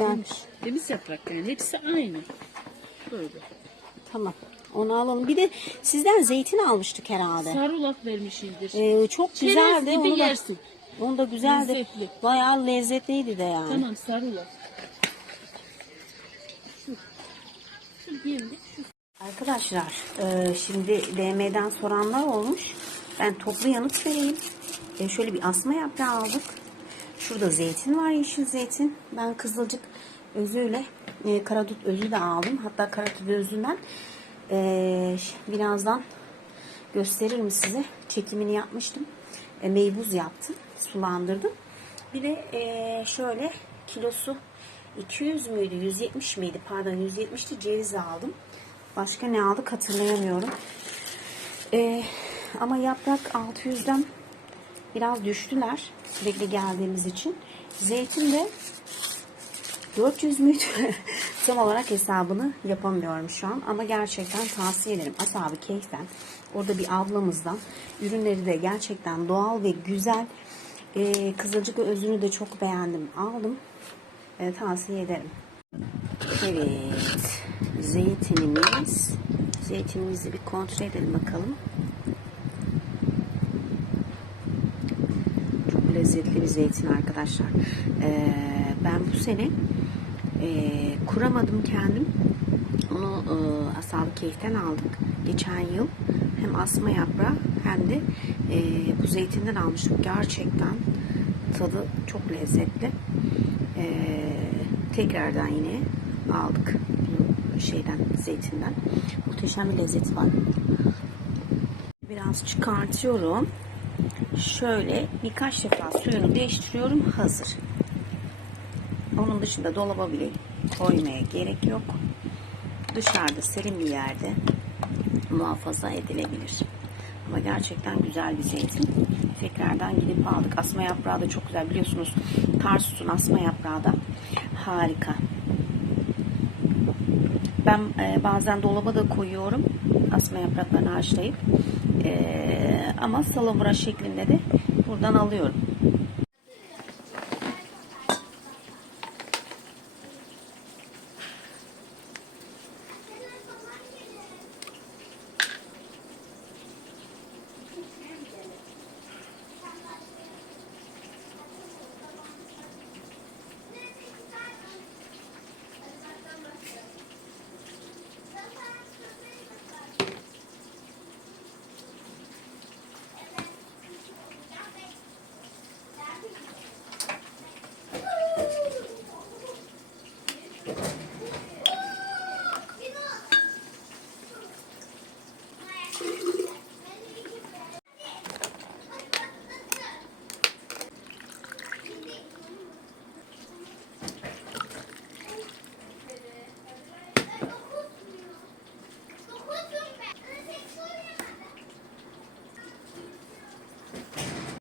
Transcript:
güzelmiş. Deniz yaprak yani hepsi aynı. Böyle. Tamam. Onu alalım. Bir de sizden zeytin almıştık herhalde. Sarulak vermişimdir. Ee, çok Çerez güzeldi. Onu da, yersin. onu da güzeldi. Lezzetli. Bayağı lezzetliydi de yani. Tamam sarulak. Şu. Şu diyelim şu. Arkadaşlar e, şimdi DM'den soranlar olmuş. Ben toplu yanıt vereyim. E, şöyle bir asma yaprağı aldık. Şurada zeytin var yeşil zeytin. Ben kızılcık özüyle e, karadut özü de aldım. Hatta karadut özünden e, birazdan gösteririm size. Çekimini yapmıştım. E, meybuz yaptım. Sulandırdım. Bir de e, şöyle kilosu 200 müydü 170 miydi pardon 170'ti ceviz aldım. Başka ne aldık hatırlayamıyorum. E, ama yaprak 600'den biraz düştüler sürekli geldiğimiz için. Zeytin de 400 müydü? Tam olarak hesabını yapamıyorum şu an. Ama gerçekten tavsiye ederim. Asabi Keyfen. Orada bir ablamızdan. Ürünleri de gerçekten doğal ve güzel. Ee, kızılcık özünü de çok beğendim. Aldım. Ee, tavsiye ederim. Evet. Zeytinimiz. Zeytinimizi bir kontrol edelim bakalım. Çok lezzetli bir zeytin arkadaşlar. Ee, ben bu sene e, kuramadım kendim. Onu e, Asalı Keyif'ten aldık. Geçen yıl hem asma yaprağı hem de e, bu zeytinden almıştık. Gerçekten tadı çok lezzetli. E, tekrardan yine aldık şeyden zeytinden. Muhteşem bir lezzeti var. Biraz çıkartıyorum. Şöyle birkaç defa suyunu değiştiriyorum. Hazır. Onun dışında dolaba bile koymaya gerek yok. Dışarıda serin bir yerde muhafaza edilebilir. Ama gerçekten güzel bir zeytin. Tekrardan gidip aldık. Asma yaprağı da çok güzel biliyorsunuz. Tarsus'un asma yaprağı da harika. Ben e, bazen dolaba da koyuyorum. Asma yapraklarını haşlayıp. E, ama salamura şeklinde de buradan alıyorum.